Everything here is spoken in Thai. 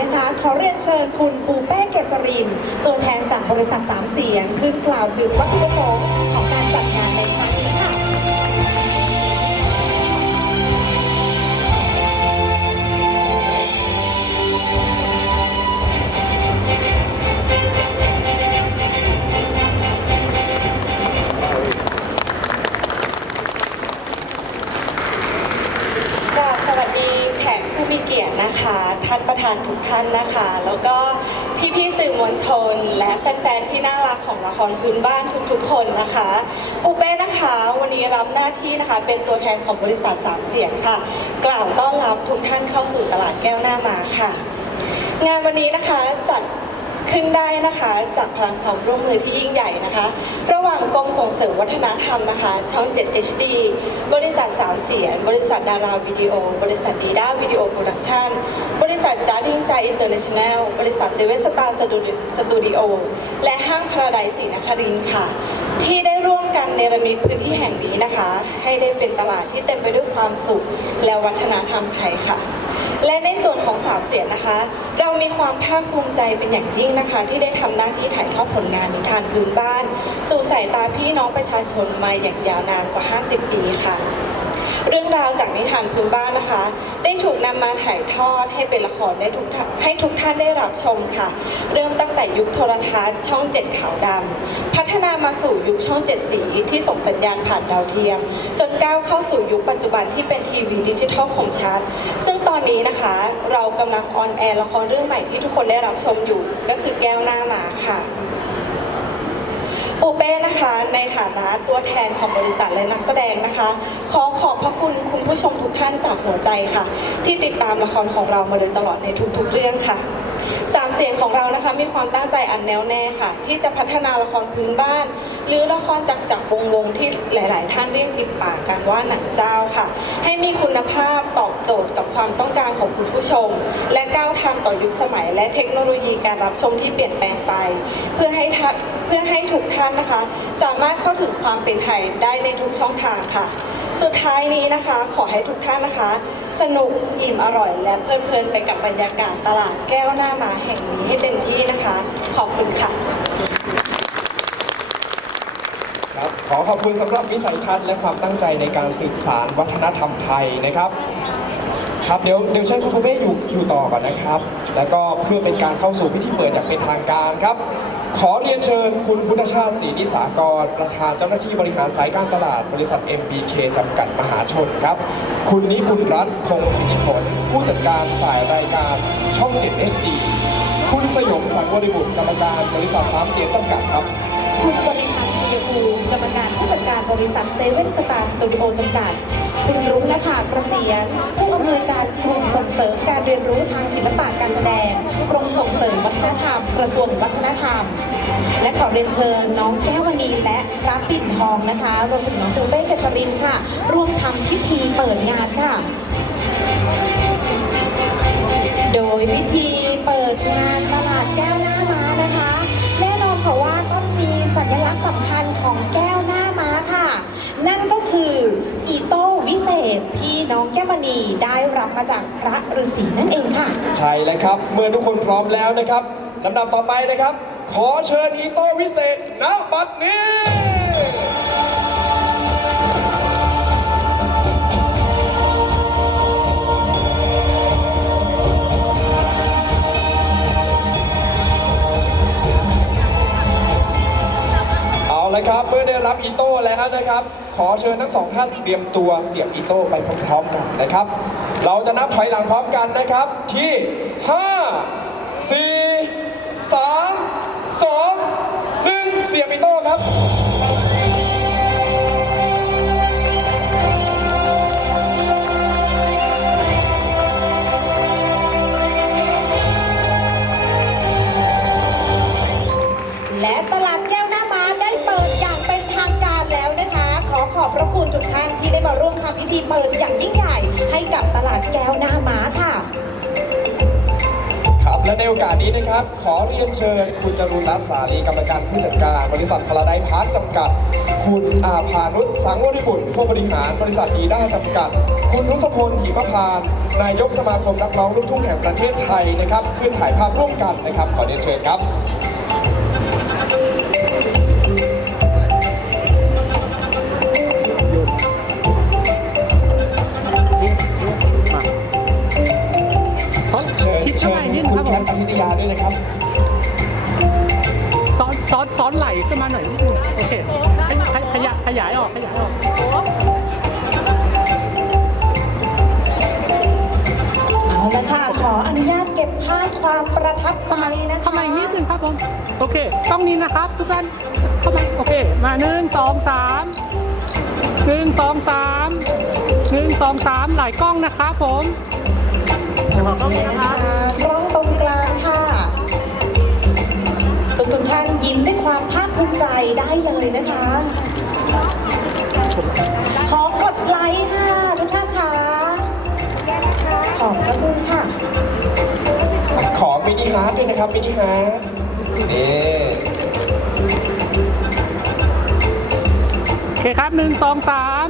นะคะ ขอเรียนเชิญคุณปูเป้เกษริน ตัวแทนจากบริษัทสามเสียง ขึ้นกล่าวถึงวัตถุประสงค์ของการจัดงานในครั้งนี้านปรทุกท่านนะคะ แล้วก็พี่ๆสื่อมวลชน และแฟนๆที่น่ารักของละครพื้นบ้านทุกๆ คนนะคะปูเป้นะคะ วันนี้รับหน้าที่นะคะ เป็นตัวแทนของบริษัทสามเสียงค่ะ กล่าวต้อนรับทุกท่านเข้าสู่ตลาดแก้วหน้ามาค่ะ งานวันนี้นะคะจัดขึ้นได้นะคะจากพลังความร่วมมือที่ยิ่งใหญ่นะคะ ระหว่างกรมส่งเสริมวัฒนธรรมนะคะ ช่อง 7 HD บริษัทสามเสียน บริษัทดาราวิดีโอ บริษัทดีด้าวิดีโอโปรดักชั่นบ ษัทจาร์ดิงใจอินเตอร์เนชั่นแนลบริษัทเซเว่นสตาร์สตูดิโอและห้างพาราไดซ์ศรีนครินท์ค่ะ ที่ได้ร่วมกันเนรมิตพื้นที่แห่งนี้นะคะ ให้ได้เป็นตลาดที่เต็มไปด้วยความสุข และวัฒนธรรมไทยค่ะ และในส่วนของสามเสียงนะคะ เรามีความภาคภูมิใจเป็นอย่างยิ่งนะคะ ที่ได้ทำหน้าที่ถ่ายทอดผลงานนิทานพื้นบ้าน สู่สายตาพี่น้องประชาชนมาอย่างยาวนานกว่า 50 ปีค่ะ เรื่องราวจากนิทานพื้นบ้านนะคะ ได้ถูกนำมาถ่ายทอดให้เป็นละครได้ทุกให้ทุกท่านได้รับชมค่ะ เริ่มตั้งแต่ยุคโทรทัศน์ช่องเจ็ดขาวดำพัฒนามาสู่ยุคช่องเจ็ดสีที่ส่งสัญญาณผ่านดาวเทียม จนก้าวเข้าสู่ยุคปัจจุบันที่เป็นทีวีดิจิทัลคมชัด ซึ่งตอนนี้นะคะเรากำลังออนแอร์ละครเรื่องใหม่ที่ทุกคนได้รับชมอยู่ก็คือแก้วหน้าหมาค่ะ ปูเป้นะคะ ในฐานะตัวแทนของบริษัทและนักแสดงนะคะ ขอขอบพระคุณคุณผู้ชมทุกท่านจากหัวใจค่ะ ที่ติดตามละครของเรามาโดยตลอดในทุกๆเรื่องค่ะสามเสียงของเรานะคะมีความตั้งใจอันแน่วแน่ค่ะ ที่จะพัฒนาละครพื้นบ้าน หรือละครจากจากวงวงที่หลาย ๆ ท่านเรียกติดปากกันว่าหนังเจ้าค่ะ ให้มีคุณภาพตอบโจทย์กับความต้องการของคุณผู้ชม และก้าวทันต่อยุคสมัย และเทคโนโลยีการรับชมที่เปลี่ยนแปลงไป พื่อให้เพื่อให้ทุกท่านนะคะ สามารถเข้าถึงความเป็นไทยได้ในทุกช่องทางค่ะ สุดท้ายนี้นะคะขอให้ทุกท่านนะคะ สนุกอิ่มอร่อย และเพลิดเพลินไปกับบรรยากาศตลาดแก้วหน้ามาแห่งนี้ให้เต็มที่นะคะ ขอบคุณค่ะครับขอขอบคุณสำหรับวิสัยทัศน์และความตั้งใจในการสืบสารวัฒนธรรมไทยนะครับครับเดี๋ยวเดี๋ยวเชิญคุณพ่อเป้อยู่อยู่ต่อก่อนนะครับ แล้วก็เพื่อเป็นการเข้าสู่พิธีเปิดอย่างเป็นทางการครับ ขอเรียนเชิญคุณพุทธชาติศรีนิสากร ประธานเจ้าหน้าที่บริหารสายการตลาดบริษัท MBK จำกัดมหาชนครับ คุณนิบุญรัตน์พงศ์สิทธิผล ผู้จัดการฝ่ายรายการช่อง 7 HD คุณสยมสังวริบุตรกรรมการบริษัทสามเสียงจำกัดครับ คุณบริพันธ์ชัยภูมิกรรมการผู้จัดการบริษัทเซเว่นสตาร์สตูดิโอจำกัด คุณรุ้งนภาเกษียณผู้อำนวยการกลุ่มส่งเสริมการเรียนรู้ทางศิลปะการแสดงกรมส่ง กระทรวงวัฒนธรรม และขอเรียนเชิญน้องแก้ววณีและพระปิ่นทองนะคะรวมถึงน้องปูเป้เกษรินค่ะ ร่วมทำพิธีเปิดงานค่ะ โดยพิธีเปิดงานตลาดแก้วหน้าม้านะคะ แน่นอนค่ะว่าต้องมีสัญลักษณ์สำคัญของแก้วหน้าม้าค่ะ นั่นก็คืออีโต้วิเศษที่น้องแก้วมณีได้รับมาจากพระฤาษีนั่นเองค่ะ ใช่แล้วครับ เมื่อทุกคนพร้อมแล้วนะครับ ลำดับต่อไปนะครับ ขอเชิญอีโต้วิเศษณบัดนี้เอาละครับเมื่อได้รับอีโต้แล้วนะครับ ขอเชิญทั้งสองท่านเตรียมตัวเสียบอีโต้ไปพร้อมๆกันนะครับ เราจะนับถอยหลังพร้อมกันนะครับที่ 5 4 3 2 1เสียบอีโต้ครับและตลาดแก้วหน้าม้าได้เปิดอย่างเป็นทางการแล้วนะคะ ขอขอบพระคุณทุกท่านที่ได้มาร่วมทำพิธีเปิดอย่างยิ่งใหญ่ ให้กับตลาดแก้วหน้าม้าค่ะ และในโอกาสนี้นะครับ ขอเรียนเชิญคุณจรุณรัตน์สาลีกรรมการผู้จัดการ บริษัทพลาไดพาร์ทจำกัด คุณอาภานุชสังวริบุตรผู้บริหารบริษัทดีด้าจำกัด คุณรุษพลหิมพาน นายกสมาคมนักร้องลูกทุ่งแห่งประเทศไทยนะครับ ขึ้นถ่ายภาพร่วมกันนะครับ ขอเรียนเชิญครับ เข้าญมาอีกนิดคุนึงณครับแคผมทอธิตยาด้วยนะครับซ้อนซ้อนซ้อนไหลขึ้นมาหน่อยนิดนึงโอเคขยขยายขยายออกขยายออกเอาละค่ะขออนุญาตเก็บภาพความประทับใจนะคะเข้ามาอีกนิดนึงครับผมโอเคต้องนี้นะครับ ทุกท่านเข้ามาโอเค มาหนึ่งสองสามหนึ่งสองสามหนึ่งสองสามหลายกล้องนะครับผมขอกล้องนี้นะครับกล้อง ได้เลยนะคะขอกดไลค์ค่ะ ทุกท่านค่ะขอบพระคุณค่ะ ขอมินิฮาร์ดด้วยนะครับมินิฮาร์ดนี่โอเคครับหนึ่งสองสาม